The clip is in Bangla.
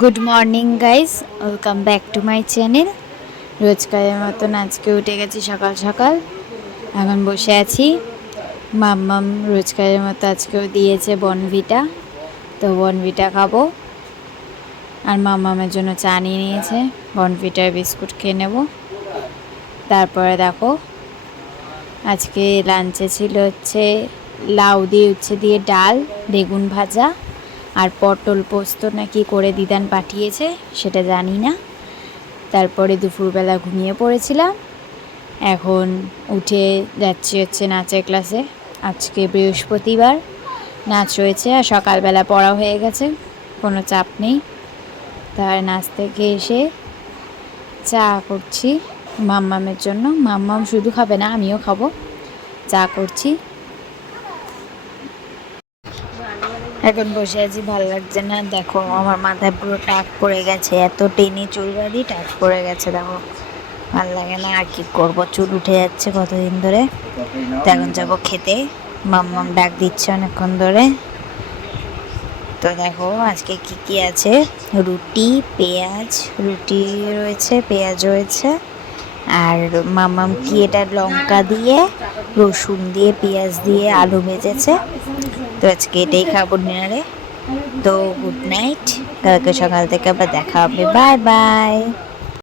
Good morning guys, welcome back to my channel. রোজকারের মতন আজকে উঠে গেছি সকাল সকাল। এখন বসে আছি। মাম্মাম রোজকারের মতো আজকেও দিয়েছে বনভিটা, তো বনভিটা খাবো। আর মাম্মামের জন্য চা নিয়ে নিয়েছে, বনভিটার বিস্কুট খেয়ে নেব। তারপরে দেখো আজকে লাঞ্চে ছিল হচ্ছে লাউ দিয়ে উচ্ছে দিয়ে ডাল, বেগুন ভাজা আর পটল পোস্ত নাকি করে দিদান পাঠিয়েছে, সেটা জানি না। তারপরে দুপুরবেলা ঘুমিয়ে পড়েছিলাম। এখন উঠে যাচ্ছি হচ্ছে নাচের ক্লাসে। আজকে বৃহস্পতিবার, নাচ রয়েছে আর সকালবেলা পড়া হয়ে গেছে, কোনো চাপ নেই। তার নাচ থেকে এসে চা করছি মাম্মামের জন্য। মাম্মাম শুধু খাবে না, আমিও খাবো। চা করছি। এখন বসে আছি, ভালো লাগছে না। দেখো আমার মাথায় পুরো টাক পড়ে গেছে, এত টেনে চুল বাঁধি টাক পড়ে গেছে। দেখো ভাল লাগে না, আর কি করবো, চুল উঠে যাচ্ছে কতদিন ধরে। তো এখন যাবো খেতে, মাম্মাম ডাক দিচ্ছে অনেকক্ষণ ধরে। তো দেখো আজকে কি কি আছে, রুটি পেঁয়াজ, রুটি রয়েছে, পেঁয়াজ রয়েছে, আর মাম্মাম কি এটা লঙ্কা দিয়ে রসুন দিয়ে পেঁয়াজ দিয়ে আলু ভেজেছে। তো আজকে এটাই খাবো ডিনারে। তো গুড নাইট, কালকে সকাল থেকে আবার দেখা হবে, বাই বাই।